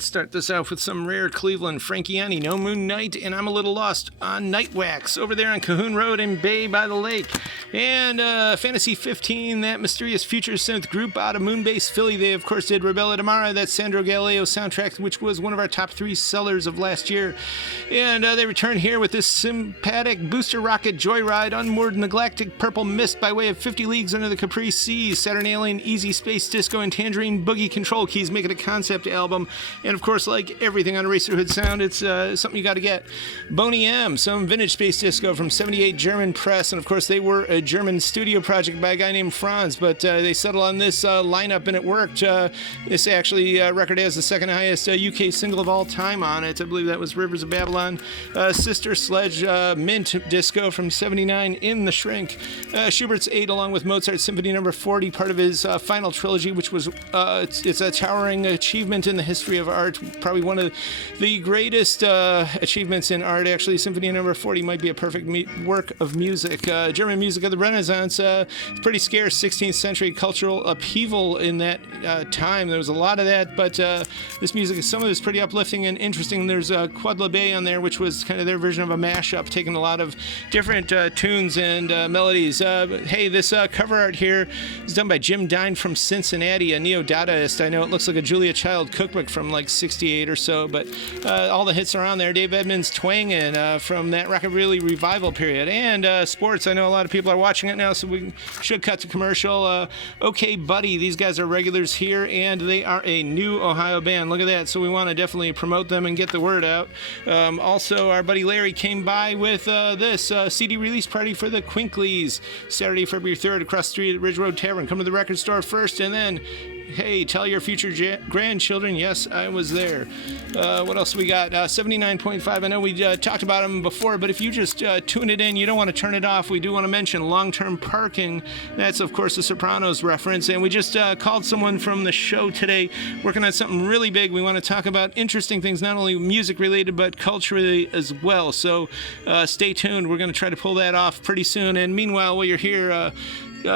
Let's start this off with some rare Cleveland Frankiani, No Moon Night, and I'm a Little Lost on Night Wax over there on Cahoon Road in Bay by the Lake. And Fantasy 15, that mysterious future synth group out of Moonbase, Philly. They, of course, did Rebella Damara, that Sandro Galileo soundtrack, which was one of our top 3 sellers of last year. And they return here with this sympathetic booster rocket joyride, unmoored in the galactic purple mist by way of 50 leagues under the Capri Seas. Saturn Alien, Easy Space Disco, and Tangerine Boogie Control Keys make it a concept album. And of course, like everything on Eraserhood Sound, it's something you got to get. Boney M, some vintage space disco from 78 German press. And of course, they were a German studio project by a guy named Franz, but they settled on this lineup and it worked. This actually record has the second highest UK single of all time on it. I believe that was Rivers of Babylon. Sister Sledge Mint Disco from 79 in the Shrink. Schubert's 8 along with Mozart's Symphony No. 40, part of his final trilogy, which was it's a towering achievement in the history of art, probably one of the greatest achievements in art. Actually, Symphony No. 40 might be a perfect work of music. German music of the Renaissance, pretty scarce 16th century cultural upheaval in that time. There was a lot of that, but this music, some of it's pretty uplifting and interesting. There's Quad Bay on there, which was kind of their version of a mashup, taking a lot of different tunes and melodies. Hey, this cover art here is done by Jim Dine from Cincinnati, a neo-Dadaist. I know it looks like a Julia Child cookbook from like 68 or so, but all the hits are on there. Dave Edmunds twanging from that rockabilly revival period. And sports, I know a lot of people are watching it now, so we should cut to commercial. Okay Buddy, these guys are regulars here, and they are a new Ohio band. Look at that, so we want to definitely promote them and get the word out. Also, our buddy Larry came by with this CD release party for the Quinkleys, Saturday, February 3rd, across the street at Ridge Road Tavern. Come to the record store first, and then hey, tell your future grandchildren, yes, I was there. What else we got? 79.5. I know we talked about them before, but if you just tune it in, you don't want to turn it off. We do want to mention long-term parking. That's, of course, the Sopranos reference. And we just called someone from the show today working on something really big. We want to talk about interesting things, not only music-related, but culturally as well. So stay tuned. We're going to try to pull that off pretty soon. And meanwhile, while you're here,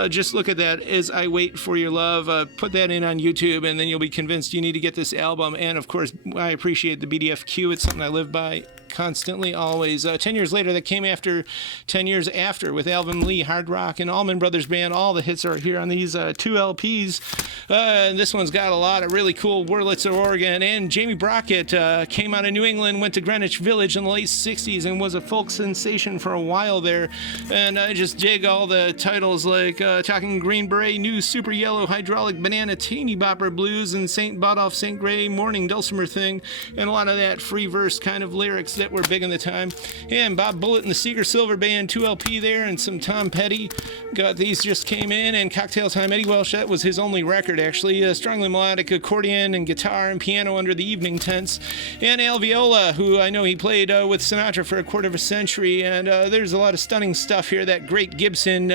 just look at that as I wait for your love. Put that in on YouTube, and then you'll be convinced you need to get this album. And of course, I appreciate the BDFQ. It's something I live by constantly, always. 10 years later, that came after 10 years after with Alvin Lee, Hard Rock, and Allman Brothers Band. All the hits are here on these 2 LPs. And this one's got a lot of really cool Wurlitzer, Oregon. And Jamie Brockett came out of New England, went to Greenwich Village in the late 60s, and was a folk sensation for a while there. And I just dig all the titles like Talking Green Beret, New Super Yellow, Hydraulic Banana, Teeny Bopper Blues, and St. Bodolph, St. Gray, Morning Dulcimer Thing, and a lot of that free verse kind of lyrics that were big in the time. And Bob Bullitt and the Seeger Silver Band, 2 LP there, and some Tom Petty. Got these just came in, and Cocktail Time. Eddie Welsh, that was his only record, actually. Strongly melodic accordion and guitar and piano under the evening tents. And Al Viola, who I know he played with Sinatra for a quarter of a century, and there's a lot of stunning stuff here, that great Gibson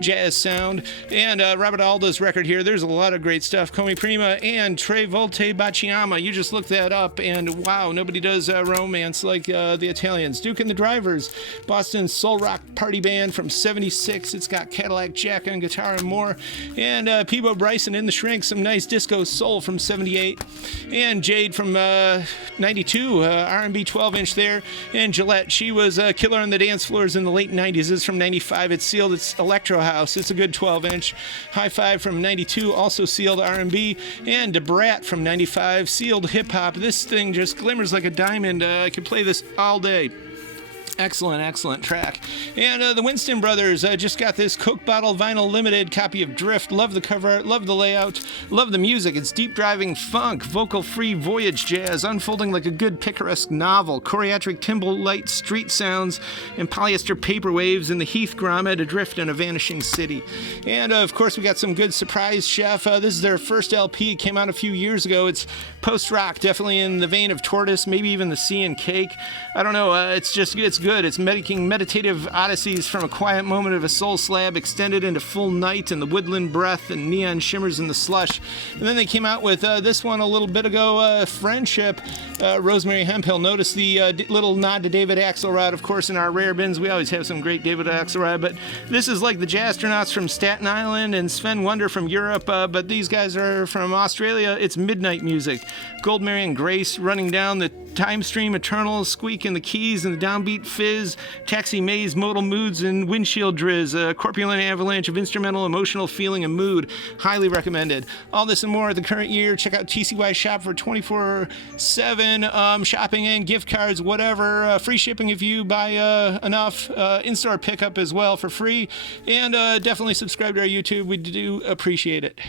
jazz sound. And Robert Alda's record here, there's a lot of great stuff. Come Prima and Tre Volte Bacciama. You just look that up, and wow, nobody does romance like the Italians. Duke and the Drivers, Boston soul rock party band from 76. It's got Cadillac Jack on guitar and more. And Peebo Bryson in the Shrink, some nice disco soul from 78. And Jade from 92, R&B 12-inch there. And Gillette, she was a killer on the dance floors in the late 90s. This is from 95. It's sealed. It's Electro House. It's a good 12-inch. High Five from 92, also sealed R&B. And DeBrat from 95, sealed hip-hop. This thing just glimmers like a diamond. I could play this all day. Excellent track. And the Winston Brothers just got this Coke Bottle Vinyl Limited copy of Drift. Love the cover art, love the layout, love the music. It's deep driving funk, vocal-free voyage jazz, unfolding like a good picaresque novel, choreatric timbre light street sounds, and polyester paper waves in the Heath Grommet, adrift in a vanishing city. And of course, we got some good surprise chef. This is their first LP. It came out a few years ago. It's post-rock, definitely in the vein of Tortoise, maybe even the Sea and Cake. I don't know. It's it's good. It's making meditative odysseys from a quiet moment of a soul slab extended into full night and the woodland breath and neon shimmers in the slush. And then they came out with this one a little bit ago, Friendship, Rosemary Hemphill. Notice the little nod to David Axelrod, of course, in our rare bins. We always have some great David Axelrod, but this is like the Jazztronauts from Staten Island and Sven Wonder from Europe, but these guys are from Australia. It's midnight music. Goldmary and Grace running down the time stream, eternal squeak in the keys and the downbeat fizz, taxi maze, modal moods, and windshield drizz, a corpulent avalanche of instrumental, emotional feeling and mood. Highly recommended. All this and more at the current year. Check out TCY Shop for 24/7 shopping and gift cards, whatever. Free shipping if you buy enough. In-store pickup as well for free. And definitely subscribe to our YouTube. We do appreciate it.